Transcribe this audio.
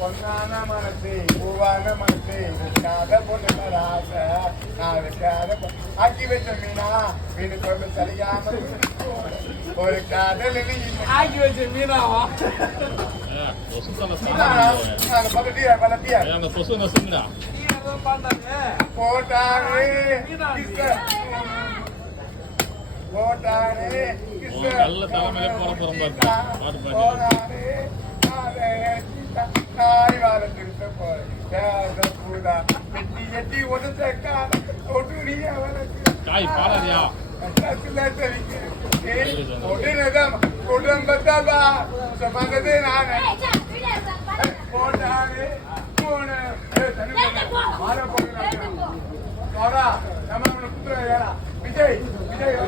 பொன்னான மனசு பூவான மனசு வைக்காத பொண்ணு ராசை நான் வைக்காத ஆக்கி வச்ச மீனா மீனு குழம்பு சரியாம ஒரு காதல் ஆக்கி வச்ச மீனாவா போட்டாரு நல்ல தலைமையில போற போறாரு காய் வார திருத்த போறா எட்டி எட்டி ஒன்று காய் பாடாதியா குடும்பத்தா சுமந்தது நான் போட்டாரு நம்ம புத்திர விஜய் விஜய்